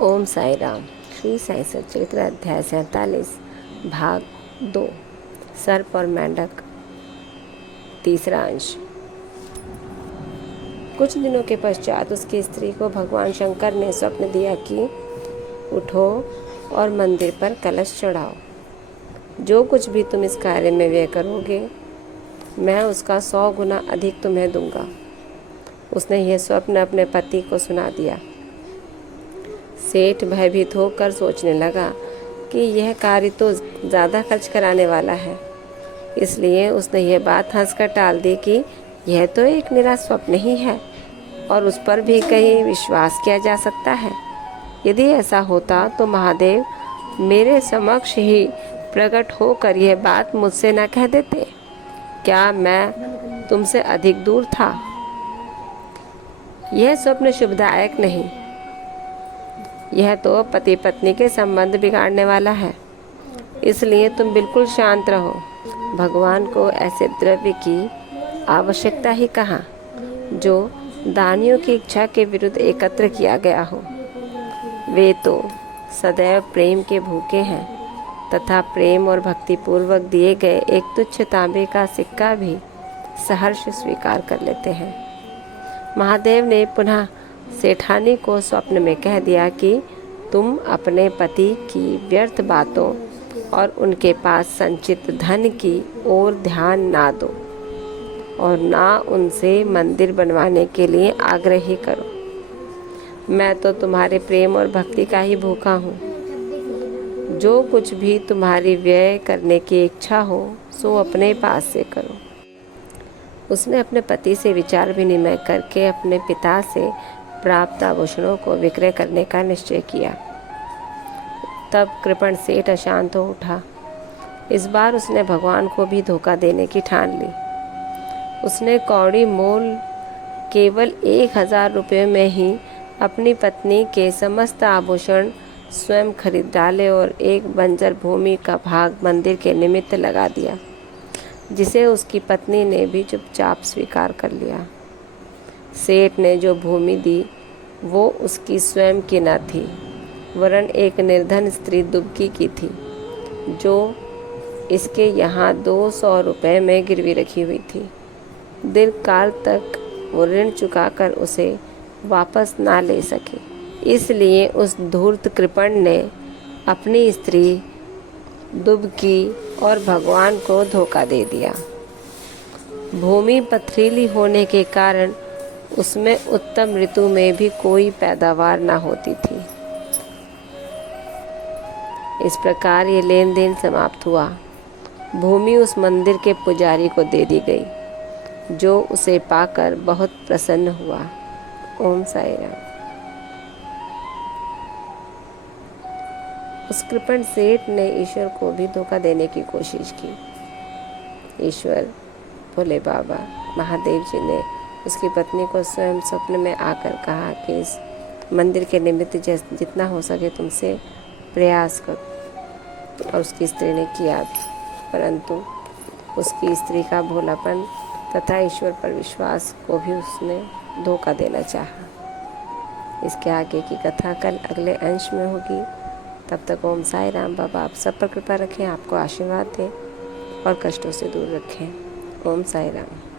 ओम साई राम। श्री साई सच्चरित्र अध्याय 47 भाग 2 सर्प और मेंढक तीसरा अंश। कुछ दिनों के पश्चात उसकी स्त्री को भगवान शंकर ने स्वप्न दिया कि उठो और मंदिर पर कलश चढ़ाओ। जो कुछ भी तुम इस कार्य में व्यय करोगे मैं उसका 100 गुना अधिक तुम्हें दूंगा। उसने यह स्वप्न अपने पति को सुना दिया। सेठ भयभीत होकर सोचने लगा कि यह कार्य तो ज़्यादा खर्च कराने वाला है, इसलिए उसने यह बात हंसकर टाल दी कि यह तो एक निरा स्वप्न ही है और उस पर भी कहीं विश्वास किया जा सकता है। यदि ऐसा होता तो महादेव मेरे समक्ष ही प्रकट होकर यह बात मुझसे न कह देते। क्या मैं तुमसे अधिक दूर था? यह स्वप्न शुभदायक नहीं, यह तो पति पत्नी के संबंध बिगाड़ने वाला है, इसलिए तुम बिल्कुल शांत रहो। भगवान को ऐसे द्रव्य की आवश्यकता ही कहाँ जो दानियों की इच्छा के विरुद्ध एकत्र किया गया हो। वे तो सदैव प्रेम के भूखे हैं तथा प्रेम और भक्ति पूर्वक दिए गए एक तुच्छ तांबे का सिक्का भी सहर्ष स्वीकार कर लेते हैं। महादेव ने पुनः सेठानी को स्वप्न में कह दिया कि तुम अपने पति की व्यर्थ बातों और उनके पास संचित धन की ओर ध्यान ना दो और ना उनसे मंदिर बनवाने के लिए आग्रह ही करो। मैं तो तुम्हारे प्रेम और भक्ति का ही भूखा हूँ। जो कुछ भी तुम्हारी व्यय करने की इच्छा हो सो अपने पास से करो। उसने अपने पति से विचार विनिमय करके अपने पिता से प्राप्त आभूषणों को विक्रय करने का निश्चय किया। तब कृपण सेठ अशांत हो उठा। इस बार उसने भगवान को भी धोखा देने की ठान ली। उसने कौड़ी मोल केवल 1000 रुपये में ही अपनी पत्नी के समस्त आभूषण स्वयं खरीद डाले और एक बंजर भूमि का भाग मंदिर के निमित्त लगा दिया, जिसे उसकी पत्नी ने भी चुपचाप स्वीकार कर लिया। सेठ ने जो भूमि दी वो उसकी स्वयं की न थी, वरन एक निर्धन स्त्री दुबकी की थी, जो इसके यहाँ 200 रुपये में गिरवी रखी हुई थी। दीर्घकाल तक वो ऋण चुकाकर उसे वापस ना ले सके, इसलिए उस धूर्त कृपण ने अपनी स्त्री दुबकी और भगवान को धोखा दे दिया। भूमि पथरीली होने के कारण उसमें उत्तम ऋतु में भी कोई पैदावार ना होती थी। इस प्रकार ये लेन देन समाप्त हुआ। भूमि उस मंदिर के पुजारी को दे दी गई, जो उसे पाकर बहुत प्रसन्न हुआ। ओम साई राम। उस कृपण सेठ ने ईश्वर को भी धोखा देने की कोशिश की। ईश्वर भोले बाबा महादेव जी ने उसकी पत्नी को स्वयं स्वप्न में आकर कहा कि इस मंदिर के निमित्त जितना हो सके तुमसे प्रयास करो, और उसकी स्त्री ने किया, परंतु उसकी स्त्री का भोलापन तथा ईश्वर पर विश्वास को भी उसने धोखा देना चाहा। इसके आगे की कथा कल अगले अंश में होगी। तब तक ओम साई राम। बाबा आप सब पर कृपा रखें, आपको आशीर्वाद दें और कष्टों से दूर रखें। ओम साई राम।